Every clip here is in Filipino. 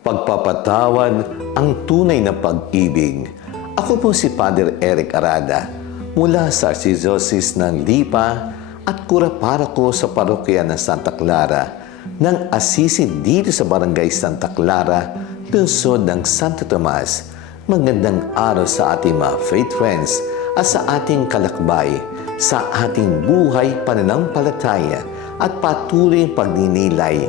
Pagpapatawad ang tunay na pag-ibig. Ako po si Father Eric Arada mula sa Archdiocese ng Lipa at Cura-Parroco sa Parokya ng Santa Clara ng Assisi dito sa Barangay Santa Clara, lungsod ng Santo Tomas. Magandang araw sa ating mga faith friends at sa ating kalakbay sa ating buhay pananampalataya at patuloy pagninilay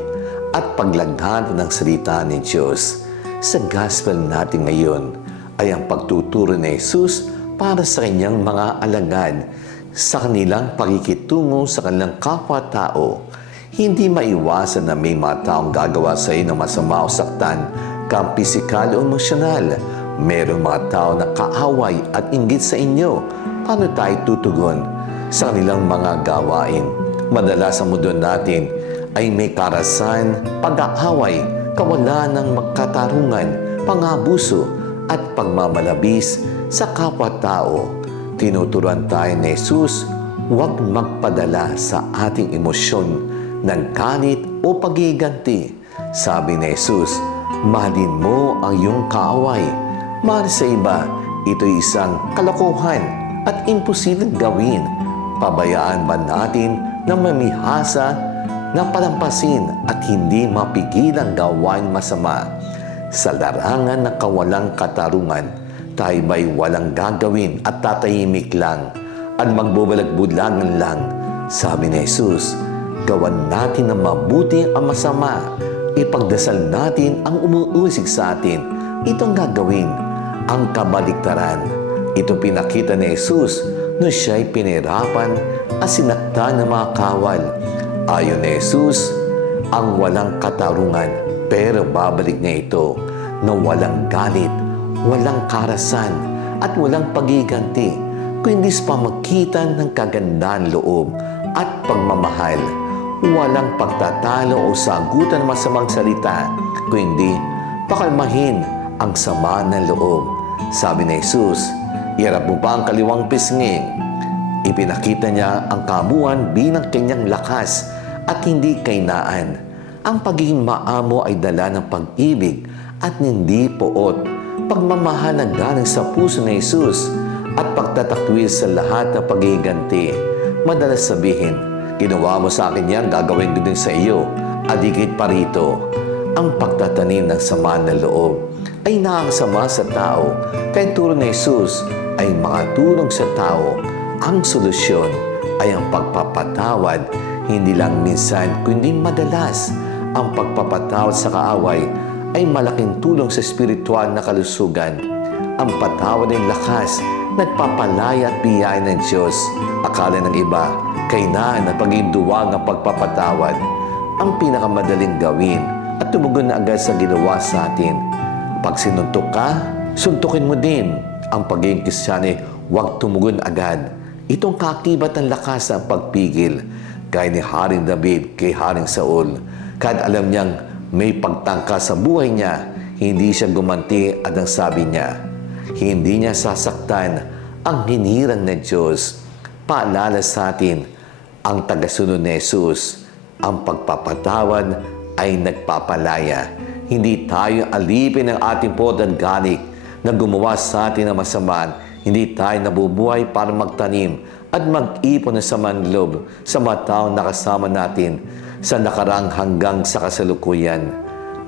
at paglaghan ng salita ni Diyos. Sa gospel natin ngayon ay ang pagtuturo ni Jesus para sa kanyang mga alagad sa kanilang pakikitungo sa kanilang kapwa-tao. Hindi maiwasan na may mga taong gagawa sa iyo ng masama o saktan, kang pisikal o emosyonal. Merong mga tao na kaaway at inggit sa inyo. Paano tayo tutugon sa kanilang mga gawain? Madalas sa mundo natin ay may karasan, pag-aaway, kawalan ng magkatarungan, pangabuso at pagmamalabis sa kapwa-tao. Tinuturuan tayo ni Jesus, huwag magpadala sa ating emosyon ng galit o pagiganti. Sabi ni Jesus, mahalin mo ang iyong kaaway. Mahal sa iba, ito'y isang kalokohan at imposibleng gawin. Pabayaan ba natin na mamihasa na palampasin at hindi mapigilang gawain masama? Sa larangan ng kawalang katarungan, tayo ba'y walang gagawin at tatahimik lang at magbubalag-budlangan lang? Sabi ni Jesus, gawan natin ng mabuti ang masama. Ipagdasal natin ang umuusig sa atin. Itong gagawin, ang kabaliktaran. Ito pinakita ni Jesus nung siya'y pinirapan at sinaktan ng mga kawal. Ayon ni Jesus, ang walang katarungan, pero babalik niya ito na walang galit, walang karasan, at walang pagiganti, kundi sa pamagitan ng kagandang loob at pagmamahal. Walang pagtatalo o sagutan ng masamang salita, kundi pakalmahin ang sama ng loob. Sabi ni Jesus, iharap mo ba ang kaliwang pisngi? Ipinakita niya ang kamuhan bilang kanyang lakas at hindi kainaan. Ang pagiging maamo ay dala ng pag-ibig at hindi poot. Pagmamahal na galing sa puso ni Jesus at pagtatakwil sa lahat ng pagiganti. Madalas sabihin, ginawa mo sa akin yan, gagawin ko din sa iyo. At higit pa rito, ang pagtatanim ng sama ng loob ay nakakasama sa tao. Kaya turo ni Jesus ay makatulong sa tao. Ang solusyon ay ang pagpapatawad, hindi lang minsan kundi madalas. Ang pagpapatawad sa kaaway ay malaking tulong sa espiritual na kalusugan. Ang patawad ay lakas, nagpapalaya at biyaya ng Diyos. Akala ng iba, kainaan at pag-iinduwag ang pagpapatawad. Ang pinakamadaling gawin at tumugon na agad sa ginawa sa atin. Pag sinuntok ka, suntukin mo din. Ang pagiging Kristyano, huwag tumugon agad. Itong kakibat ng lakas ng pagpigil, gaya ni Haring David kay Haring Saul. Kahit alam niyang may pagtangka sa buhay niya, hindi siya gumanti at ang sabi niya, hindi niya sasaktan ang hinirang ng Diyos. Paalala sa atin, ang tagasunod ni Jesus, ang pagpapatawad ay nagpapalaya. Hindi tayo alipin ng ating potang galit na gumawa sa atin ng masamaan. Hindi tayo nabubuhay para magtanim at mag-ipon ng samang loob sa mga taong nakasama natin sa nakarang hanggang sa kasalukuyan.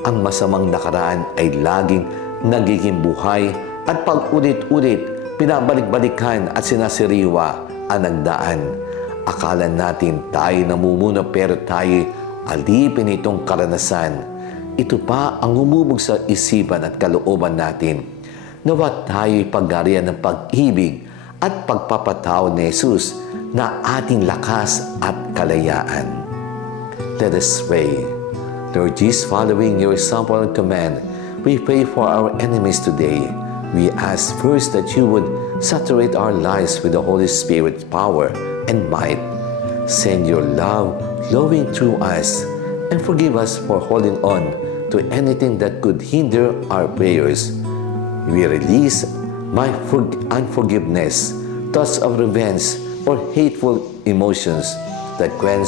Ang masamang nakaraan ay laging nagiging buhay at pag-ulit-ulit pinabalik-balikan at sinasiriwa ang nagdaan. Akala natin tayo namumuno pero tayo alipin itong karanasan. Ito pa ang umubog sa isipan at kalooban natin. Nawa tayo'y paggarian ng pag-ibig at pagpapatawad ni Jesus na ating lakas at kalayaan. Let us pray. Lord Jesus, following your example and command, we pray for our enemies today. We ask first that you would saturate our lives with the Holy Spirit's power and might. Send your love flowing through us and forgive us for holding on to anything that could hinder our prayers. We release unforgiveness, thoughts of revenge, or hateful emotions that quench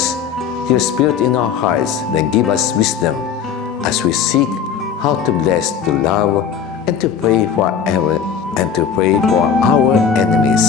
your spirit in our hearts, that give us wisdom as we seek how to bless, to love, and to pray for our enemies.